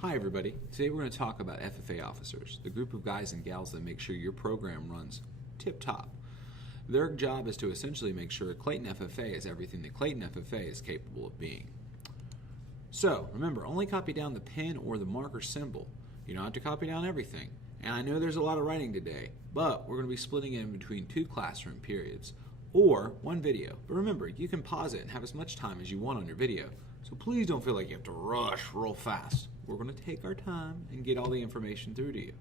Hi everybody, today we're going to talk about FFA Officers, the group of guys and gals that make sure your program runs tip-top. Their job is to essentially make sure Clayton FFA is everything that Clayton FFA is capable of being. So, remember, only copy down the pen or the marker symbol. You don't have to copy down everything. And I know there's a lot of writing today, but we're going to be splitting it in between 2 classroom periods or 1 video. But remember, you can pause it and have as much time as you want on your video. So please don't feel like you have to rush real fast. We're going to take our time and get all the information through to you.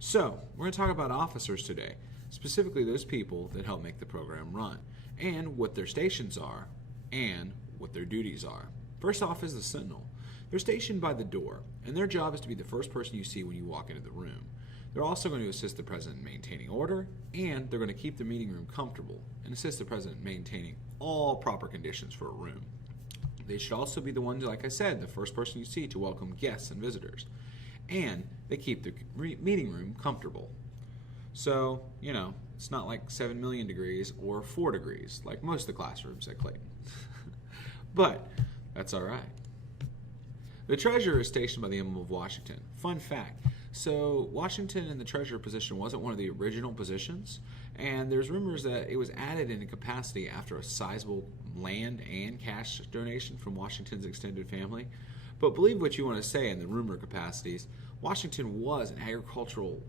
So, we're going to talk about officers today, specifically those people that help make the program run, and what their stations are, and what their duties are. First off is the Sentinel. They're stationed by the door, and their job is to be the first person you see when you walk into the room. They're also going to assist the President in maintaining order, and they're going to keep the meeting room comfortable and assist the President in maintaining all proper conditions for a room. They should also be the ones, like I said, the first person you see to welcome guests and visitors. And they keep the meeting room comfortable. So, you know, it's not like 7 million degrees or 4 degrees, like most of the classrooms at Clayton. But that's all right. The treasurer is stationed by the emblem of Washington. Fun fact. So Washington in the treasurer position wasn't one of the original positions, and there's rumors that it was added in a capacity after a sizable land and cash donation from Washington's extended family. But believe what you want to say in the rumor capacities, Washington was an agricultural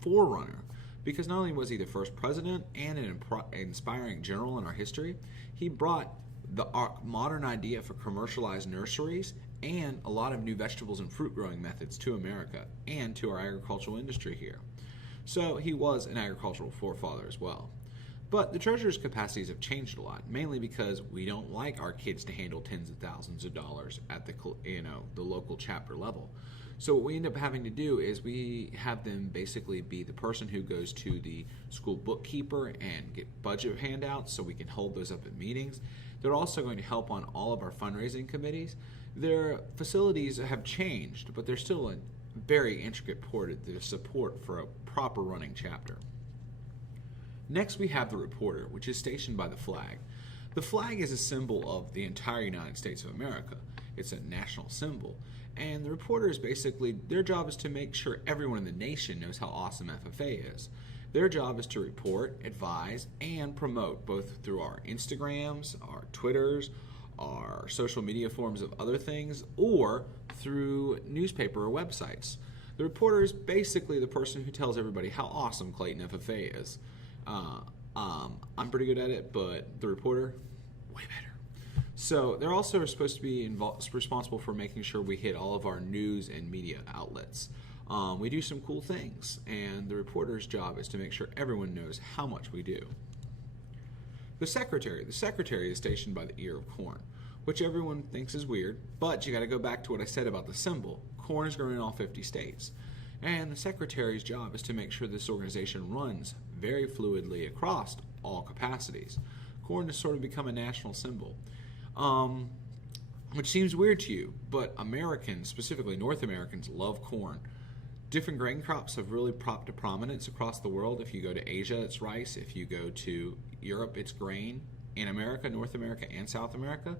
forerunner because not only was he the first president and an inspiring general in our history, he brought the modern idea for commercialized nurseries and a lot of new vegetables and fruit growing methods to America and to our agricultural industry here. So he was an agricultural forefather as well. But the treasurer's capacities have changed a lot, mainly because we don't like our kids to handle tens of thousands of dollars at the local chapter level. So what we end up having to do is we have them basically be the person who goes to the school bookkeeper and get budget handouts so we can hold those up at meetings. They're also going to help on all of our fundraising committees. Their facilities have changed, but they're still a very intricate support for a proper running chapter. Next we have the reporter, which is stationed by the flag. The flag is a symbol of the entire United States of America. It's a national symbol. And the reporter is basically, their job is to make sure everyone in the nation knows how awesome FFA is. Their job is to report, advise, and promote both through our Instagrams, our Twitters, our social media forms of other things, or through newspaper or websites. The reporter is basically the person who tells everybody how awesome Clayton FFA is. I'm pretty good at it, but the reporter, way better. So they're also supposed to be responsible for making sure we hit all of our news and media outlets. We do some cool things, and the reporter's job is to make sure everyone knows how much we do. The secretary is stationed by the ear of corn, which everyone thinks is weird, but you got to go back to what I said about the symbol. Corn is grown in all 50 states. And the secretary's job is to make sure this organization runs very fluidly across all capacities. Corn has sort of become a national symbol, which seems weird to you, but Americans, specifically North Americans, love corn. Different grain crops have really popped to prominence across the world. If you go to Asia, it's rice. If you go to Europe, it's grain. In America, North America, and South America,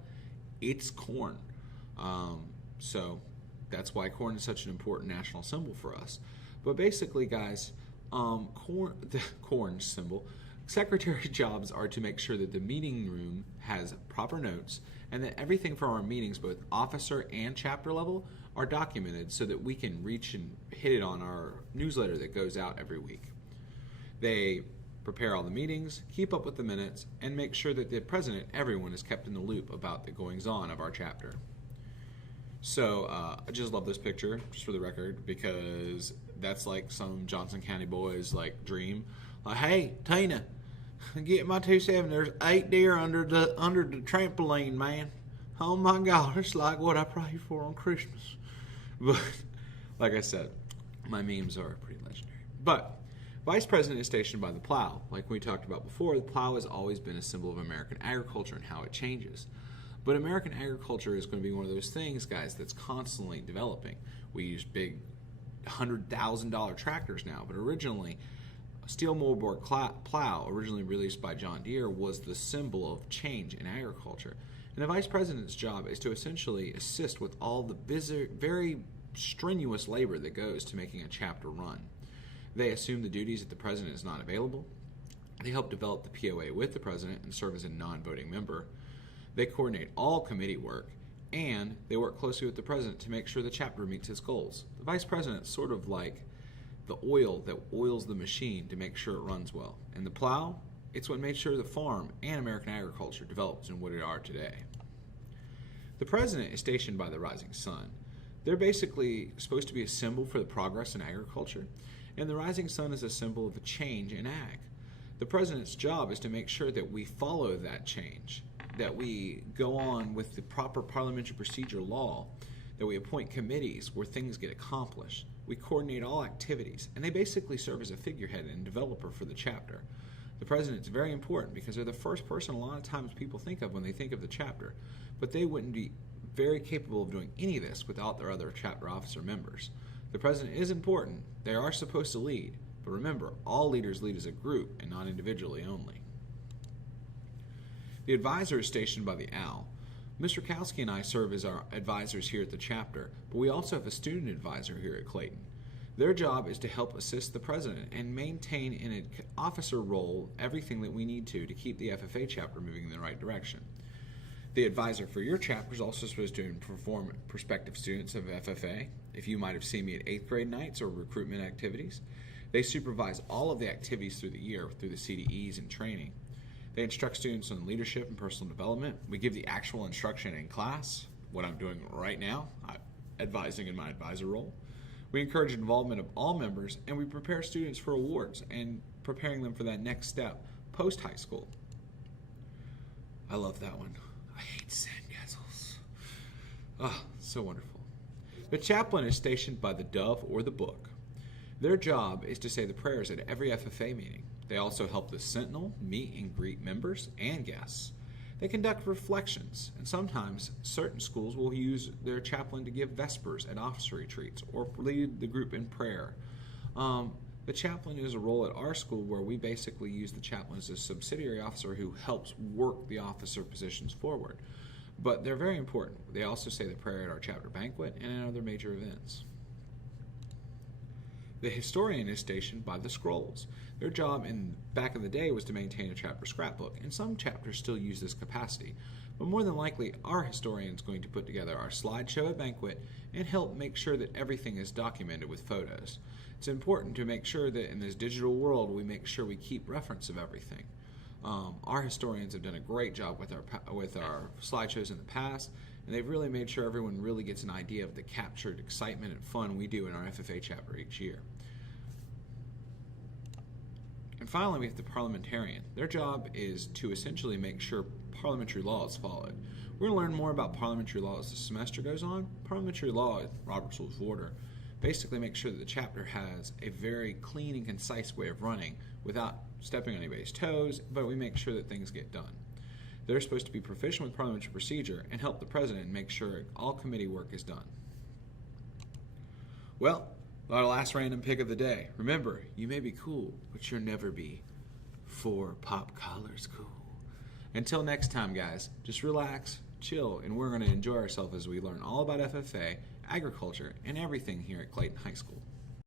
it's corn. So that's why corn is such an important national symbol for us. But basically, guys, the corn symbol, secretary jobs are to make sure that the meeting room has proper notes and that everything from our meetings, both officer and chapter level, are documented so that we can reach and hit it on our newsletter that goes out every week. They prepare all the meetings, keep up with the minutes, and make sure that the president, everyone, is kept in the loop about the goings-on of our chapter. So I just love this picture, just for the record, because that's like some Johnson County boy's like dream. Like, hey, Tina, get my 2.7. There's 8 deer under the trampoline, man. Oh my God, it's like what I pray for on Christmas. But like I said, my memes are pretty legendary. But vice president is stationed by the plow. Like we talked about before, the plow has always been a symbol of American agriculture and how it changes. But American agriculture is going to be one of those things, guys, that's constantly developing. We use big $100,000 tractors now, but originally, a steel moldboard plow, originally released by John Deere, was the symbol of change in agriculture. And the vice president's job is to essentially assist with all the very strenuous labor that goes to making a chapter run. They assume the duties if the president is not available. They help develop the POA with the president and serve as a non-voting member. They coordinate all committee work, and they work closely with the president to make sure the chapter meets its goals. The vice president is sort of like the oil that oils the machine to make sure it runs well. And the plow, it's what made sure the farm and American agriculture developed in what it are today. The president is stationed by the rising sun. They're basically supposed to be a symbol for the progress in agriculture, and the rising sun is a symbol of a change in ag. The president's job is to make sure that we follow that change, that we go on with the proper parliamentary procedure law, that we appoint committees where things get accomplished. We coordinate all activities, and they basically serve as a figurehead and developer for the chapter. The president's very important because they're the first person a lot of times people think of when they think of the chapter, but they wouldn't be very capable of doing any of this without their other chapter officer members. The president is important. They are supposed to lead, but remember, all leaders lead as a group and not individually only. The advisor is stationed by the OWL. Mr. Kowski and I serve as our advisors here at the chapter, but we also have a student advisor here at Clayton. Their job is to help assist the president and maintain in an officer role everything that we need to keep the FFA chapter moving in the right direction. The advisor for your chapter is also supposed to inform prospective students of FFA. If you might have seen me at 8th grade nights or recruitment activities, they supervise all of the activities through the year through the CDEs and training. They instruct students on leadership and personal development. We give the actual instruction in class, what I'm doing right now, advising in my advisor role. We encourage involvement of all members, and we prepare students for awards and preparing them for that next step post-high school. I love that one. I hate sandcastles. Ah, so wonderful. The chaplain is stationed by the dove or the book. Their job is to say the prayers at every FFA meeting. They also help the sentinel meet and greet members and guests. They conduct reflections, and sometimes certain schools will use their chaplain to give vespers at officer retreats or lead the group in prayer. The chaplain is a role at our school where we basically use the chaplain as a subsidiary officer who helps work the officer positions forward. But they're very important. They also say the prayer at our chapter banquet and in other major events. The historian is stationed by the scrolls. Their job back in the day was to maintain a chapter scrapbook, and some chapters still use this capacity. But more than likely, our historian is going to put together our slideshow at banquet and help make sure that everything is documented with photos. It's important to make sure that in this digital world, we make sure we keep reference of everything. Our historians have done a great job with our slideshows in the past, and they've really made sure everyone really gets an idea of the captured excitement and fun we do in our FFA chapter each year. And finally, we have the parliamentarian. Their job is to essentially make sure parliamentary law is followed. We're going to learn more about parliamentary law as the semester goes on. Parliamentary law, Robert's Rules of Order, basically makes sure that the chapter has a very clean and concise way of running without stepping on anybody's toes, but we make sure that things get done. They're supposed to be proficient with parliamentary procedure and help the president make sure all committee work is done. Well, our last random pick of the day. Remember, you may be cool, but you'll never be 4 pop collars cool. Until next time, guys, just relax, chill, and we're going to enjoy ourselves as we learn all about FFA, agriculture, and everything here at Clayton High School.